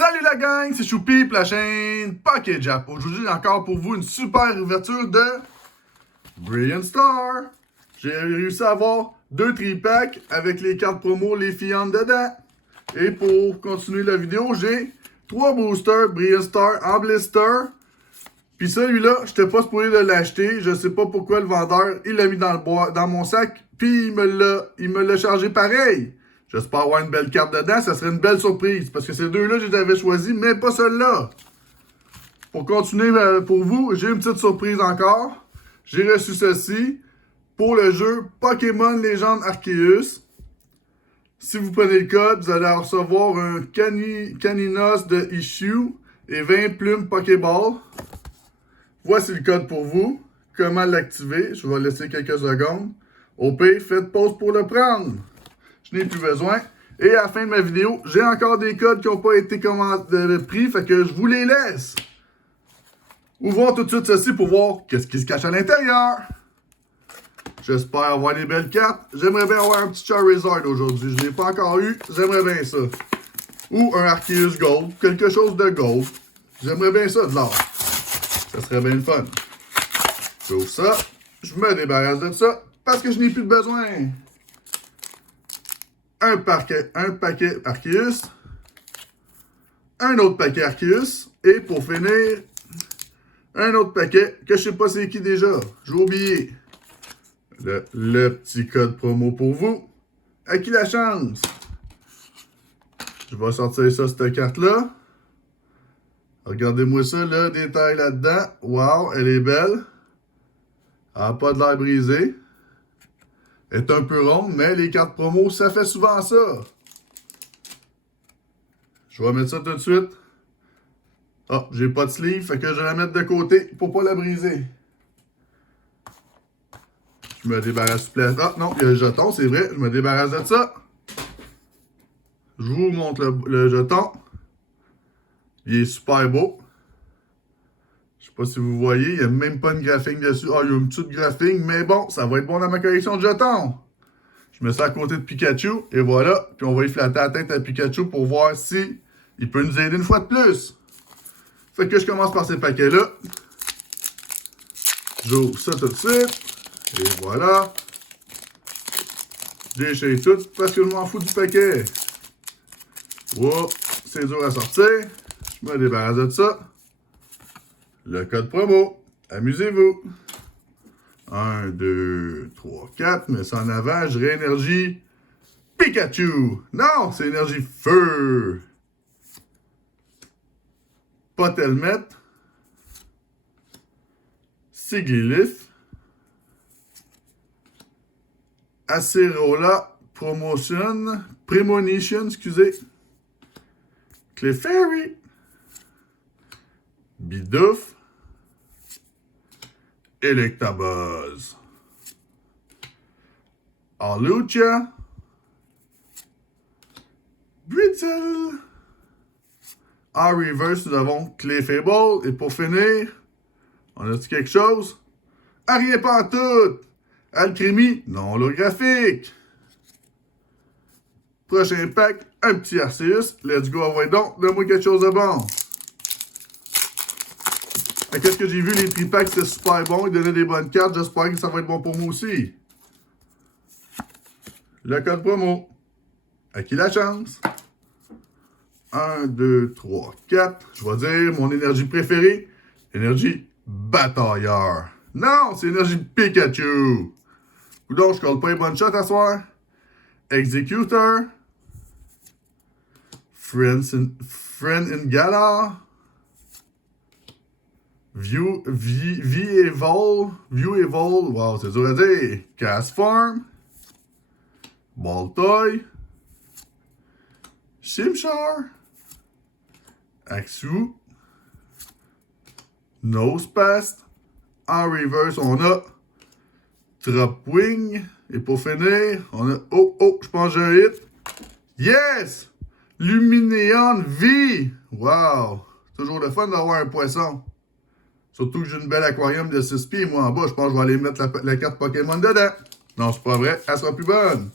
Salut la gang, c'est Choupi pour la chaîne Package App. Aujourd'hui, encore pour vous une super ouverture de Brilliant Star. J'ai réussi à avoir 2 3-packs avec les cartes promo, les fiantes dedans. Et pour continuer la vidéo, j'ai 3 boosters Brilliant Star en blister. Puis celui-là, je n'étais pas supposé de l'acheter. Je sais pas pourquoi le vendeur, il l'a mis dans mon sac. Puis il me l'a chargé pareil. J'espère avoir une belle carte dedans. Ça serait une belle surprise. Parce que ces deux-là, je les avais choisis, mais pas celle-là. Pour continuer pour vous, j'ai une petite surprise encore. J'ai reçu ceci pour le jeu Pokémon Légende Arceus. Si vous prenez le code, vous allez recevoir un Caninos de Issue et 20 plumes Pokéball. Voici le code pour vous. Comment l'activer? Je vais laisser quelques secondes. Au pire, faites pause pour le prendre. Je n'ai plus besoin. Et à la fin de ma vidéo, j'ai encore des codes qui n'ont pas été pris, fait que je vous les laisse. Ouvrons tout de suite ceci pour voir qu'est-ce qui se cache à l'intérieur. J'espère avoir des belles cartes. J'aimerais bien avoir un petit Charizard aujourd'hui. Je ne l'ai pas encore eu. J'aimerais bien ça. Ou un Arceus Gold. Quelque chose de Gold. J'aimerais bien ça de l'or. Ça serait bien le fun. J'ouvre ça. Je me débarrasse de ça parce que je n'ai plus de besoin. Un paquet Arceus. Un autre paquet Arceus. Et pour finir, un autre paquet que je sais pas c'est qui déjà. J'ai oublié. Le petit code promo pour vous. À qui la chance? Je vais sortir ça, cette carte-là. Regardez-moi ça, le détail là-dedans. Wow, elle est belle. Elle n'a pas de l'air brisée. Elle est un peu ronde, mais les cartes promo, ça fait souvent ça. Je vais mettre ça tout de suite. Ah, j'ai pas de sleeve, fait que je vais la mettre de côté pour pas la briser. Je me débarrasse du plastique. Ah non, il y a le jeton, c'est vrai. Je me débarrasse de ça. Je vous montre le jeton. Il est super beau. Je sais pas si vous voyez, il n'y a même pas une graphing dessus. Ah, il y a une petite graphing, mais bon, ça va être bon dans ma collection de jetons. Je mets ça à côté de Pikachu, et voilà. Puis on va y flatter la tête à Pikachu pour voir si il peut nous aider une fois de plus. Fait que je commence par ces paquets-là. J'ouvre ça tout de suite. Et voilà. Déchire tout parce que je m'en fous du paquet. Wow, c'est dur à sortir. Je me débarrasse de ça. Le code promo. Amusez-vous. 1, 2, 3, 4. Mets ça en avant. Je réénergie. Pikachu. Non, c'est énergie feu. Potelmet. Sigilyph. Acerola Premonition, excusez. Clefairy. Bidoof. Electabuzz. Alucha. Brittle. En reverse, nous avons Clefable. Et pour finir, on a-t-il quelque chose? Ah, rien pas en tout! Alcremie, non holographique. Prochain pack, un petit Arceus. Let's go, envoie donc, donne-moi quelque chose de bon. Qu'est-ce que j'ai vu, les tri-packs, c'était super bon. Ils donnaient des bonnes cartes. J'espère que ça va être bon pour moi aussi. Le code promo. À qui la chance? 1, 2, 3, 4. Je vais dire mon énergie préférée. Énergie batailleur. Non, c'est énergie Pikachu. Ou donc, je colle pas les bonnes shots à soir. Executor. Friend in Gala. View Evol. Wow, c'est dur à dire. Castform. Baltoy. Chimchar. Axu. Nosepass. En reverse, on a Tropwing. Et pour finir, on a... Oh, je pense que j'ai un hit. Yes! Luminéon V. Wow! Toujours le fun d'avoir un poisson. Surtout que j'ai une belle aquarium de 6 pieds. Moi, en bas, je pense que je vais aller mettre la carte Pokémon dedans. Non, c'est pas vrai. Elle sera plus bonne.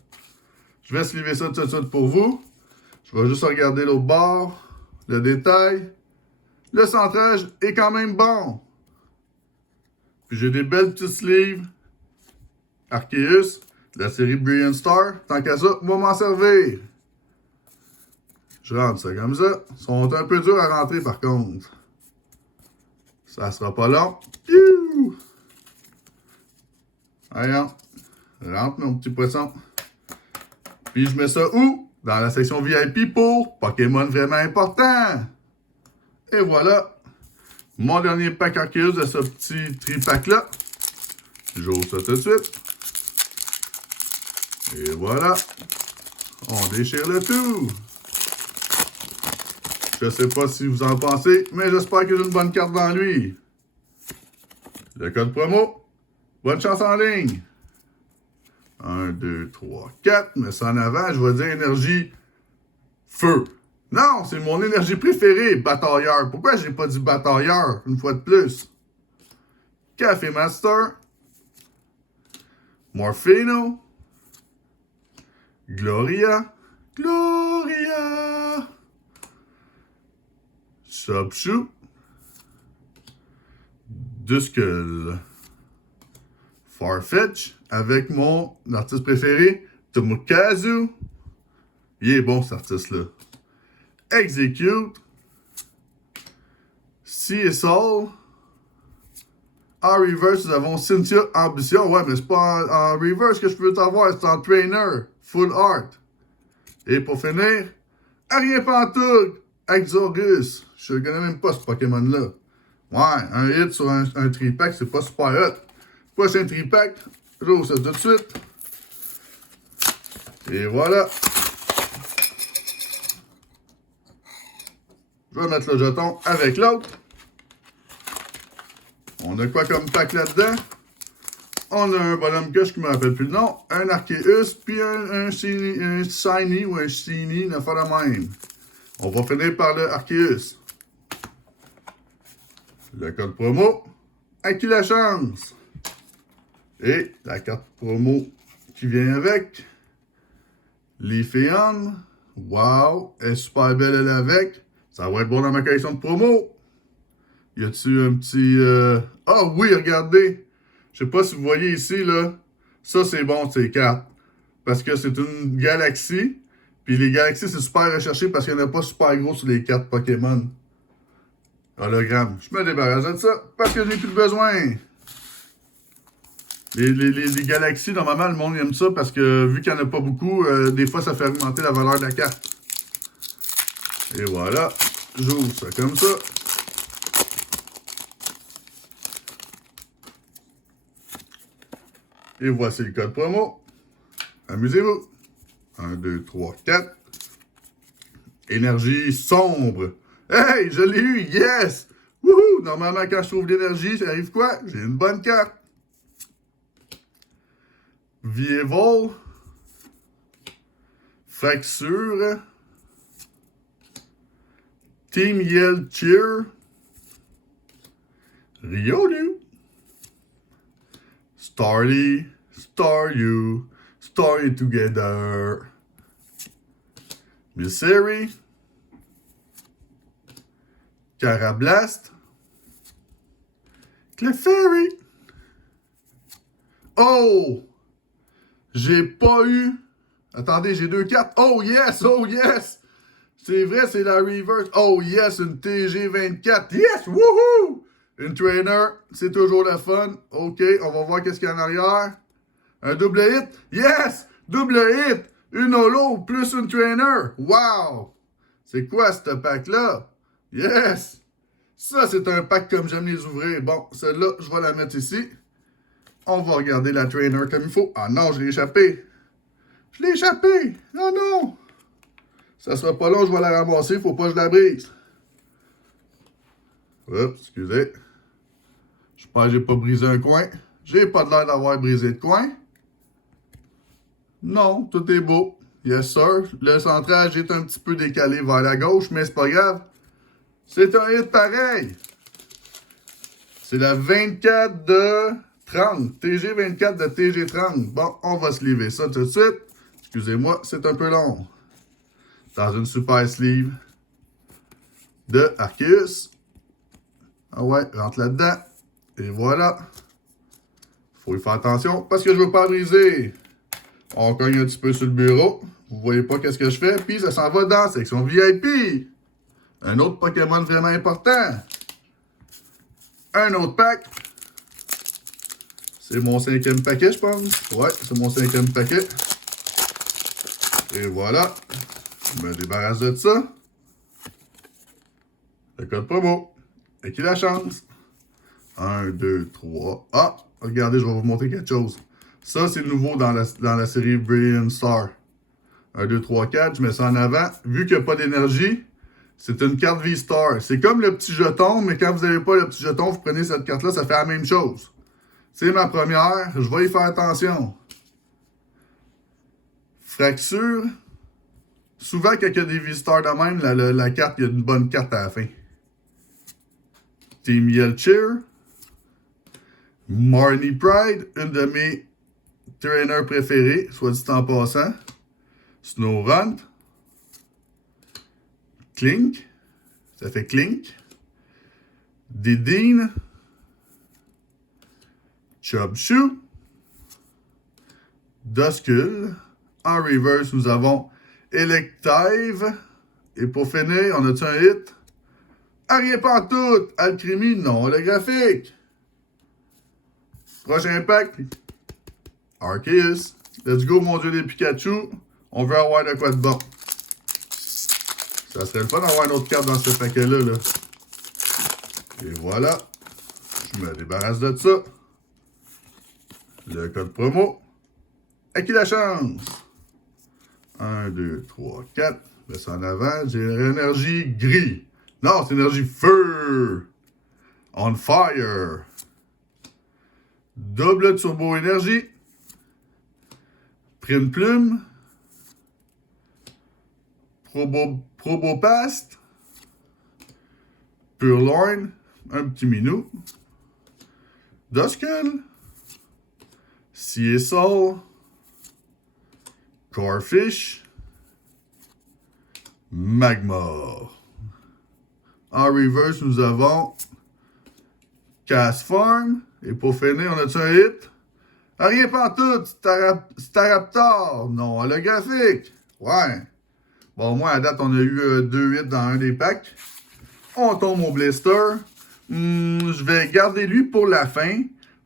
Je vais sliver ça tout de suite pour vous. Je vais juste regarder l'autre bord. le détail, le centrage est quand même bon. Puis j'ai des belles petites sleeves Arceus, la série Brilliant Star. Tant qu'à ça, on va m'en servir. Je rentre ça comme ça. Ils sont un peu durs à rentrer par contre. Ça sera pas long. Piou! Allez, rentre mon petit poisson. Puis je mets ça où? Dans la section VIP pour Pokémon vraiment important. Et voilà. Mon dernier pack Arceus de ce petit tripack là. J'ouvre ça tout de suite. Et voilà. On déchire le tout. Je sais pas si vous en pensez, mais j'espère que j'ai une bonne carte dans lui. Le code promo. Bonne chance en ligne. 1, 2, 3, 4. Mets ça en avant. Je vais dire énergie feu. Non, c'est mon énergie préférée, batailleur. Pourquoi j'ai pas dit batailleur une fois de plus? Café Master. Morphino. Gloria. Gloria. Subchou. Duskull. Farfetch. Avec mon artiste préféré, Tomokazu. Il est bon cet artiste-là. Execute. CSL. En reverse, nous avons Cynthia Ambition. Ouais, mais c'est pas en reverse que je peux t'avoir, c'est en trainer. Full art. Et pour finir, Rien Pantoute. Exorgus. Je ne connais même pas ce Pokémon-là. Ouais, un hit sur un tripack, c'est pas super hot. Prochain tripack, j'ouvre ça tout de suite. Et voilà. Je vais mettre le jeton avec l'autre. On a quoi comme pack là-dedans? On a un bonhomme que je ne me rappelle plus le nom. Un Arceus, puis un Shiny ou un Shiny, une affaire de même. On va finir par le Arceus. Le code promo. À qui la chance? Et la carte promo qui vient avec. Leafeon. Wow, elle est super belle elle avec. Ça va être bon dans ma collection de promo. Y a-t-il un petit... Ah oui, regardez. Je sais pas si vous voyez ici, là. Ça, c'est bon, ces cartes. Parce que c'est une galaxie. Puis les galaxies, c'est super recherché parce qu'il n'y en a pas super gros sur les cartes Pokémon. Hologramme. Je me débarrasse de ça parce que j'ai plus besoin. Les galaxies, normalement, le monde aime ça parce que vu qu'il n'y en a pas beaucoup, des fois, ça fait augmenter la valeur de la carte. Et voilà. J'ouvre ça comme ça. Et voici le code promo. Amusez-vous. 1, 2, 3, 4. Énergie sombre. Hey, je l'ai eu, yes! Wouhou! Normalement, quand je trouve l'énergie, ça arrive quoi? J'ai une bonne carte. Vievol. Fracture. Team Yell Cheer. Riolu. Starly. Staryu. Story Together. Missouri. Carablast. Clefairy. Oh! J'ai pas eu... Attendez, j'ai 2 cartes. Oh yes! Oh yes! C'est vrai, c'est la reverse. Oh yes! Une TG24. Yes! Woohoo! Une trainer. C'est toujours le fun. OK, on va voir qu'est-ce qu'il y a en arrière. Un double hit. Yes! Double hit! Une holo plus une trainer. Wow! C'est quoi ce pack-là? Yes! Ça, c'est un pack comme j'aime les ouvrir. Bon, celle-là, je vais la mettre ici. On va regarder la trainer comme il faut. Ah non, je l'ai échappé. Je l'ai échappé. Oh non! Ça sera pas long, je vais la ramasser. Faut pas que je la brise. Oups, excusez. Je pense que j'ai pas brisé un coin. J'ai pas l'air d'avoir brisé de coin. Non, tout est beau. Yes, sir. Le centrage est un petit peu décalé vers la gauche, mais c'est pas grave. C'est un hit pareil. C'est la 24 de 30. TG24 de TG30. Bon, on va se lever ça tout de suite. Excusez-moi, c'est un peu long. Dans une super sleeve. de Arceus. Ah ouais, rentre là-dedans. Et voilà. Faut y faire attention parce que je veux pas briser. On cogne un petit peu sur le bureau. Vous voyez pas qu'est-ce que je fais. Puis ça s'en va dans la section VIP. Un autre Pokémon vraiment important. Un autre pack. C'est mon 5e paquet, je pense. Ouais, c'est mon 5e paquet. Et voilà. Je me débarrasse de ça. Le code promo. Et qui la chance? 1, 2, 3. Ah! Regardez, je vais vous montrer quelque chose. Ça, c'est nouveau dans la série Brilliant Star. 1, 2, 3, 4. Je mets ça en avant. Vu qu'il n'y a pas d'énergie, c'est une carte V-Star. C'est comme le petit jeton, mais quand vous n'avez pas le petit jeton, vous prenez cette carte-là, ça fait la même chose. C'est ma première. Je vais y faire attention. Fracture. Souvent, quand il y a des V-Stars de même, la carte, il y a une bonne carte à la fin. Team Yelcheer. Marnie Pride, une de mes trainers préférés, soit dit en passant. Snorunt. Clink. Ça fait Clink. Dedenne. Chubshoe. Duskull. En reverse, nous avons Elective. Et pour finir, on a-tu un hit? Ah, rien pas tout! Alchemy, non holographique. Prochain pack. Arceus. Let's go, mon dieu des Pikachu. On veut avoir de quoi de bon. Ça serait le fun d'avoir une autre carte dans ce paquet-là. Là. Et voilà. Je me débarrasse de ça. Le code promo. À qui la chance? 1, 2, 3, 4. Mets ça en avant. J'ai énergie gris. Non, c'est énergie feu. On fire. Double turbo énergie. Prime plume. Probopast. Purloin. Un petit minou. Duskull. Ciesol. Corfish. Magmar. En reverse, nous avons Castform. Et pour finir, on a-tu un hit? Rien pantoute, Staraptor. Non holographique. Ouais. Bon, au moins, à date, on a eu 2 hits dans un des packs. On tombe au blister. Je vais garder lui pour la fin.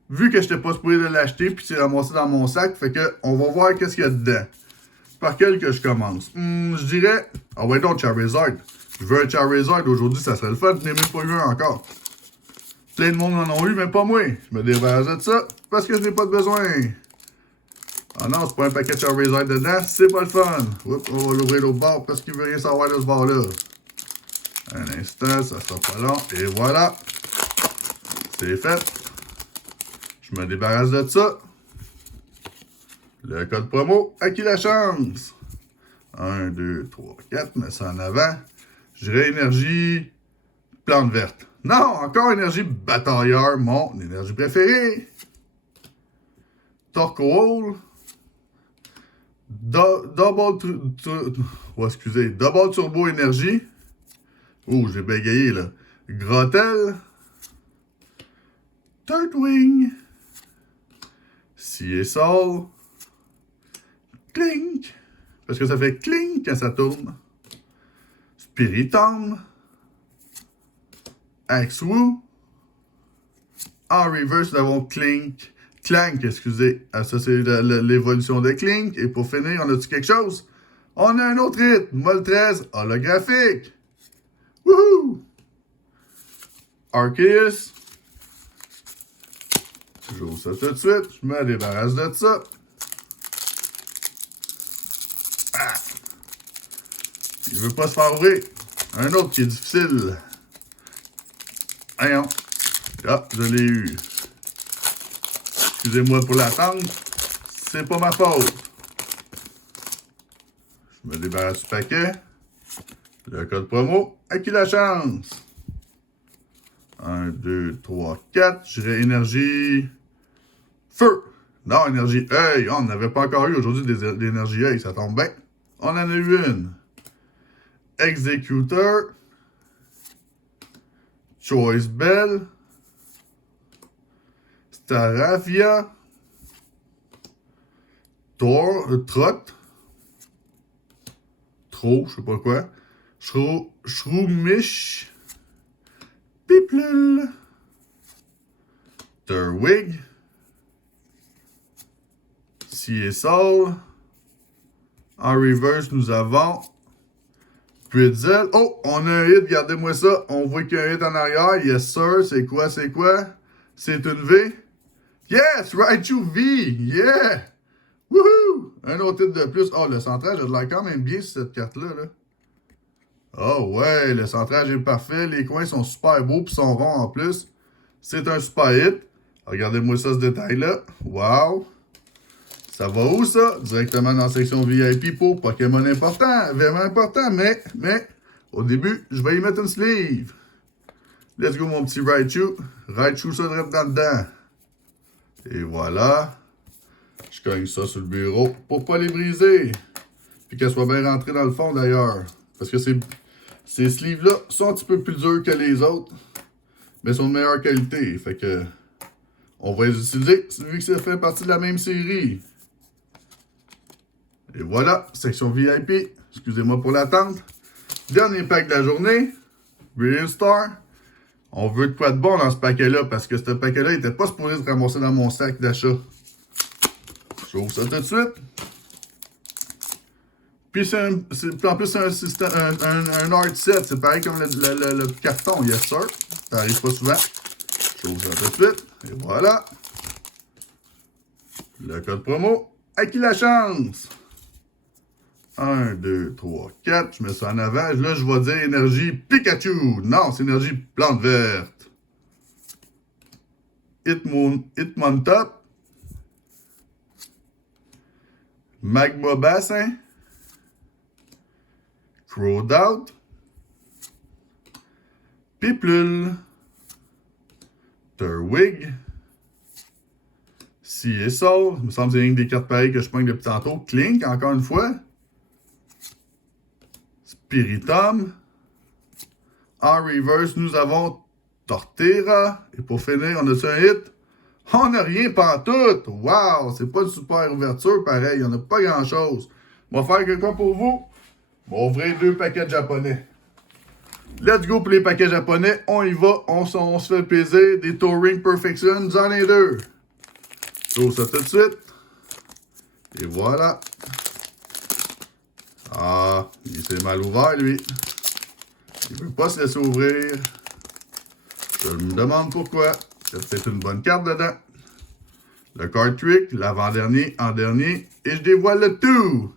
Vu que je n'étais pas supposé de l'acheter, puis c'est ramassé dans mon sac. Fait que on va voir qu'est-ce qu'il y a dedans. Par quel que je commence? Je dirais... Ah ouais donc, Charizard. Je veux un Charizard aujourd'hui, ça serait le fun. Je n'ai même pas eu un encore. Plein de monde en ont eu, mais pas moi. Je me débarrasse de ça parce que je n'ai pas de besoin. Ah non, c'est pas un paquet de Charizard dedans, c'est pas le fun. Oups, on va l'ouvrir l'autre bord parce qu'il veut rien savoir de ce bord-là. Un instant, ça sera pas long. Et voilà. C'est fait. Je me débarrasse de ça. Le code promo, à qui la chance? 1, 2, 3, 4, mets ça en avant. Je dirais énergie plante verte. Non, encore énergie batailleur, mon énergie préférée. Torkoal. Double turbo énergie. Oh, j'ai bégayé là. Grottel. Turtwing. Ciesol. Clink. Parce que ça fait clink quand ça tourne. Spiritomb. Axwoo. En reverse, nous avons Clink. Clank, excusez. Ah, ça, c'est l'évolution de Clink. Et pour finir, on a-tu quelque chose? On a un autre hit. Moltres holographique. Wouhou! Arceus. J'ouvre ça tout de suite. Je me débarrasse de ça. Ah! Il veut pas se faire ouvrir. Un autre qui est difficile. Voyons. Ah, je l'ai eu. Excusez-moi pour l'attente. C'est pas ma faute. Je me débarrasse du paquet. Le code promo. À qui la chance? 1, 2, 3, 4. Je dirais énergie... Feu. Non, énergie œil. On n'avait pas encore eu aujourd'hui des énergies œil. Ça tombe bien. On en a eu une. Executor. Choice Bell, Staravia, Trot, je sais pas quoi, Shroomish, Piplul, Terwig, CSL. En reverse, nous avons Pretzel. Oh, on a un hit, regardez-moi ça. On voit qu'il y a un hit en arrière. Yes, sir. C'est quoi, c'est quoi? C'est une V. Yes, Raichu V. Yeah! Woohoo! Un autre hit de plus. Oh, le centrage, je l'air quand même bien sur cette carte-là. Là. Oh, ouais, le centrage est parfait. Les coins sont super beaux et sont ronds en plus. C'est un super hit. Regardez-moi ça, ce détail-là. Wow! Ça va où, ça? Directement dans la section VIP pour Pokémon important. Vraiment important, mais, au début, je vais y mettre une sleeve. Let's go, mon petit Raichu. Raichu, ça direct dans dedans. Et voilà. Je cogne ça sur le bureau pour pas les briser. Puis qu'elles soient bien rentrées dans le fond, d'ailleurs. Parce que ces sleeves-là sont un petit peu plus durs que les autres, mais sont de meilleure qualité. Fait que, on va les utiliser, vu que ça fait partie de la même série. Et voilà, section VIP. Excusez-moi pour l'attente. Dernier pack de la journée. Brilliant Star. On veut de quoi de bon dans ce paquet-là, parce que ce paquet-là n'était pas supposé se ramasser dans mon sac d'achat. J'ouvre ça tout de suite. Puis en plus, c'est un art set. C'est pareil comme le carton, yes sir. Ça arrive pas souvent. J'ouvre ça tout de suite. Et voilà. Le code promo. À qui la chance? 1, 2, 3, 4. Je mets ça en avant. Là, je vais dire énergie Pikachu. Non, c'est énergie plante verte. Hitmontop. Magma Bassin. Crowdout. Piplul. Terwig. CSL. Il me semble que c'est une des cartes pareilles que je pogne depuis tantôt. Clink, encore une fois. Spiritomb. En reverse, nous avons Torterra. Et pour finir, on a-tu un hit? On n'a rien pantoute! Wow! C'est pas une super ouverture, pareil. Il n'y en a pas grand-chose. On va faire quelque chose pour vous. On va ouvrir 2 paquets de japonais. Let's go pour les paquets japonais. On y va. On se fait plaisir. Des Touring Perfection. J'en ai 2. J'ouvre ça tout de suite. Et voilà. Ah, il s'est mal ouvert, lui. Il ne veut pas se laisser ouvrir. Je me demande pourquoi. Il y a peut-être une bonne carte dedans. Le card trick, l'avant-dernier, en dernier. Et je dévoile le tout.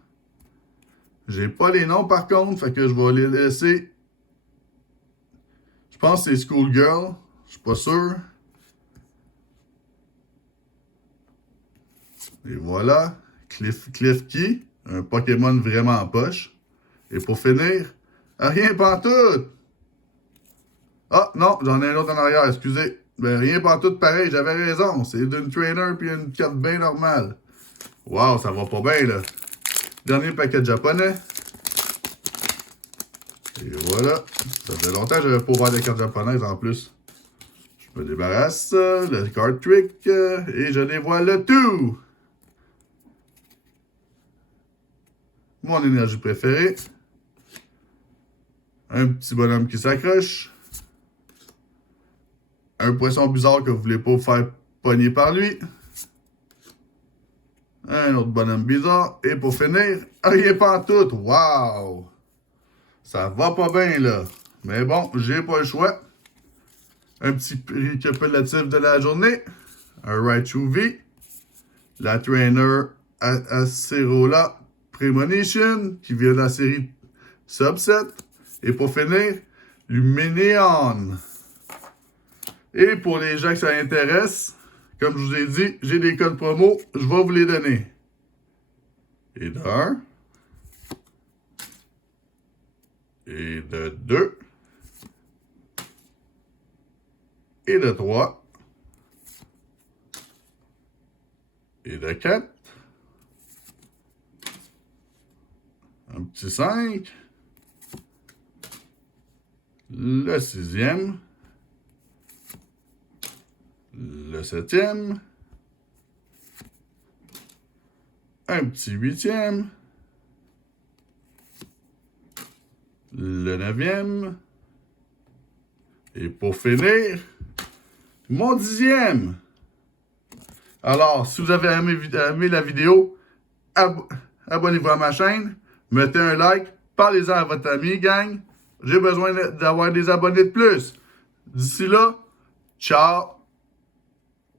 J'ai pas les noms par contre, fait que je vais les laisser. Je pense que c'est Schoolgirl. Je suis pas sûr. Et voilà. Klefki. Un Pokémon vraiment en poche. Et pour finir, rien pantoute. Ah non, j'en ai un autre en arrière, excusez. Ben, rien pantoute pareil, j'avais raison. C'est d'une trainer puis une carte bien normale. Wow, ça va pas bien là. Dernier paquet de japonais. Et voilà. Ça faisait longtemps que j'avais pas ouvert des cartes japonaises en plus. Je me débarrasse. Le card trick. Et je dévoile le tout. Mon énergie préférée. Un petit bonhomme qui s'accroche. Un poisson bizarre que vous voulez pas vous faire pogner par lui. Un autre bonhomme bizarre. Et pour finir, rien pantoute. Wow! Ça va pas bien, là. Mais bon, j'ai pas le choix. Un petit récapitulatif de la journée. Un Raichu V. La Trainer Acerola Premonition, qui vient de la série Subset. Et pour finir, Lumineon. Et pour les gens que ça intéresse, comme je vous ai dit, j'ai des codes promo, je vais vous les donner. Et de 1. Et de 2. Et de 3. Et de 4. Un petit 5. Le 6e. le 7e, un petit 8e, le 9e, et pour finir, mon 10e. Alors, si vous avez aimé la vidéo, abonnez-vous à ma chaîne, mettez un like, parlez-en à votre ami, gang. J'ai besoin d'avoir des abonnés de plus. D'ici là, ciao!